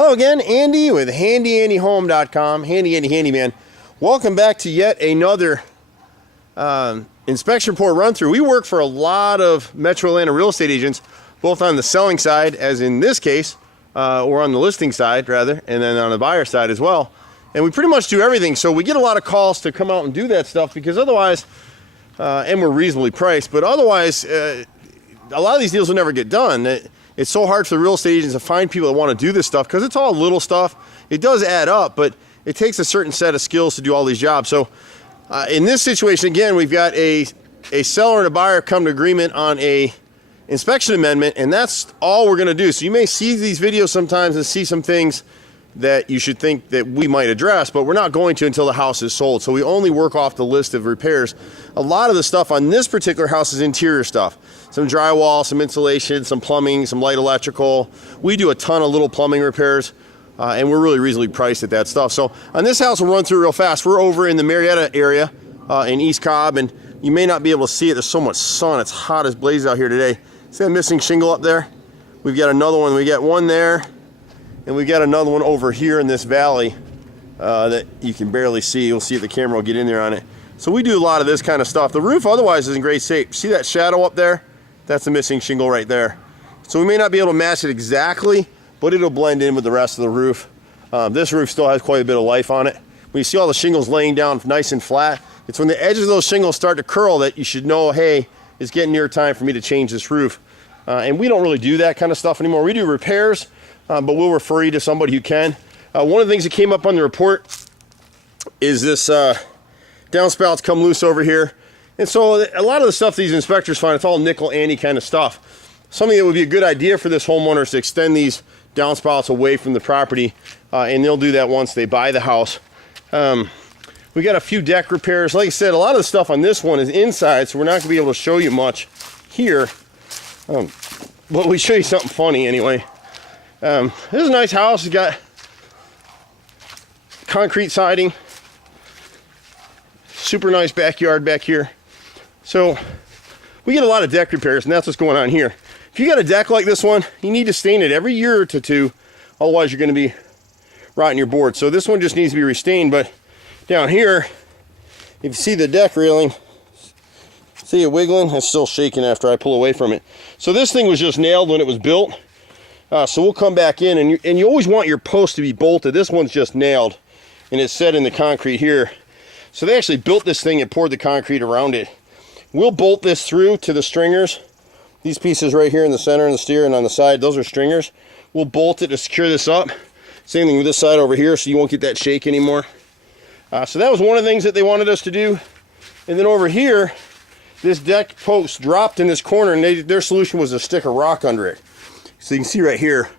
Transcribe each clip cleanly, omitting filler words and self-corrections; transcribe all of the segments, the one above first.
Hello again, Andy with HandyANDYHome.com, Handy Andy Handyman. Welcome back to yet another inspection report run through. We work for a lot of Metro Atlanta real estate agents, both on the selling side, as in this case, or on the listing side rather, and then on the buyer side as well. And we pretty much do everything. So we get a lot of calls to come out and do that stuff because otherwise, and we're reasonably priced, but otherwise, a lot of these deals will never get done. It's so hard for the real estate agents to find people that want to do this stuff because it's all little stuff. It does add up, but it takes a certain set of skills to do all these jobs. So in this situation, again, we've got a seller and a buyer come to agreement on a inspection amendment, and that's all we're going to do. So you may see these videos sometimes and see some things that you should think that we might address, but we're not going to until the house is sold. So we only work off the list of repairs. A lot of the stuff on this particular house is interior stuff. Some drywall, some insulation, some plumbing, some light electrical. We do a ton of little plumbing repairs, and we're really reasonably priced at that stuff. So on this house, we'll run through real fast. We're over in the Marietta area in East Cobb, and you may not be able to see it. There's so much sun. It's hot as blazes out here today. See that missing shingle up there? We've got another one. We got one there. And we've got another one over here in this valley that you can barely see. You'll see if the camera will get in there on it. So we do a lot of this kind of stuff. The roof otherwise is in great shape. See that shadow up there? That's the missing shingle right there. So we may not be able to match it exactly, but it'll blend in with the rest of the roof. This roof still has quite a bit of life on it. When you see all the shingles laying down nice and flat, it's when the edges of those shingles start to curl that you should know, hey, it's getting near time for me to change this roof. And we don't really do that kind of stuff anymore. We do repairs. But we'll refer you to somebody who can. One of the things that came up on the report is this downspouts come loose over here. And so a lot of the stuff these inspectors find, it's all nickel-ante kind of stuff. Something that would be a good idea for this homeowner is to extend these downspouts away from the property, and they'll do that once they buy the house. We got a few deck repairs. Like I said, a lot of the stuff on this one is inside, so we're not going to be able to show you much here. But we show you something funny anyway. This is a nice house. It's got concrete siding, super nice backyard back here. So we get a lot of deck repairs, and that's what's going on here. If you got a deck like this one, you need to stain it every year to two, otherwise you're going to be rotting your board. So this one just needs to be restained. But down here, if you see the deck railing, see it wiggling? It's still shaking after I pull away from it. So this thing was just nailed when it was built. So we'll come back in, and you always want your post to be bolted. This one's just nailed, and it's set in the concrete here. So they actually built this thing and poured the concrete around it. We'll bolt this through to the stringers. These pieces right here in the center and the steer and on the side, those are stringers. We'll bolt it to secure this up. Same thing with this side over here, so you won't get that shake anymore. So that was one of the things that they wanted us to do. And then over here, this deck post dropped in this corner, and their solution was to stick a rock under it. So you can see right here.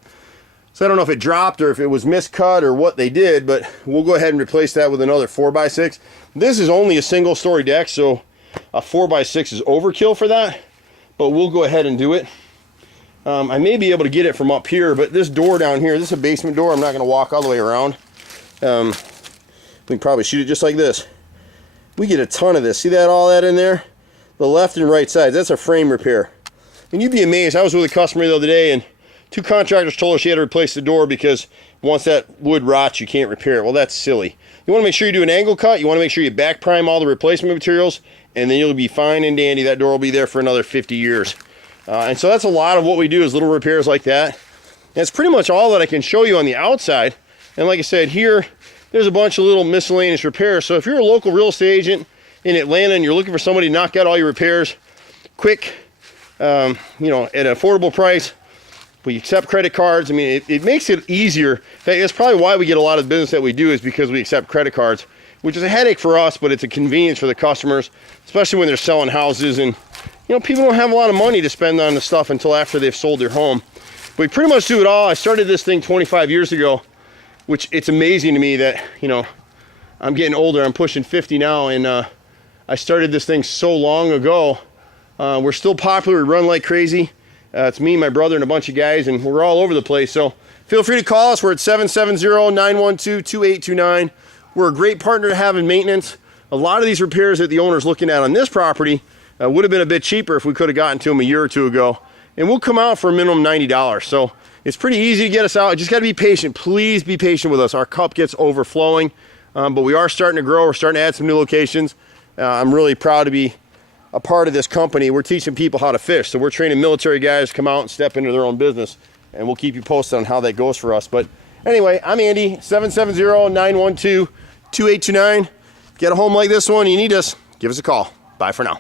So I don't know if it dropped or if it was miscut or what they did, but we'll go ahead and replace that with another 4x6. This is only a single story deck, so a 4x6 is overkill for that, but we'll go ahead and do it. I may be able to get it from up here, but this door down here, this is a basement door. I'm not going to walk all the way around. We can probably shoot it just like this. We get a ton of this. See that, all that in there? The left and right sides, that's a frame repair. And you'd be amazed. I was with a customer the other day, and two contractors told her she had to replace the door because once that wood rots, you can't repair it. Well, that's silly. You want to make sure you do an angle cut. You want to make sure you back prime all the replacement materials, and then you'll be fine and dandy. That door will be there for another 50 years. And so that's a lot of what we do is little repairs like that. That's pretty much all that I can show you on the outside. And like I said, here, there's a bunch of little miscellaneous repairs. So if you're a local real estate agent in Atlanta and you're looking for somebody to knock out all your repairs quick, you know, at an affordable price, we accept credit cards. I mean, it makes it easier. In fact, that's probably why we get a lot of the business that we do, is because we accept credit cards, which is a headache for us, but it's a convenience for the customers, especially when they're selling houses. And, you know, people don't have a lot of money to spend on the stuff until after they've sold their home. But we pretty much do it all. I started this thing 25 years ago, which it's amazing to me that, you know, I'm getting older. I'm pushing 50 now, and I started this thing so long ago. We're still popular. We run like crazy. It's me, my brother, and a bunch of guys, and we're all over the place. So feel free to call us. We're at 770-912-2829. We're a great partner to have in maintenance. A lot of these repairs that the owner's looking at on this property would have been a bit cheaper if we could have gotten to them a year or two ago. And we'll come out for a minimum $90. So it's pretty easy to get us out. You just got to be patient. Please be patient with us. Our cup gets overflowing, but we are starting to grow. We're starting to add some new locations. I'm really proud to be a part of this company. We're teaching people how to fish. So we're training military guys to come out and step into their own business, and we'll keep you posted on how that goes for us. But anyway, I'm Andy, 770-912-2829. Get a home like this one, you need us, give us a call. Bye for now.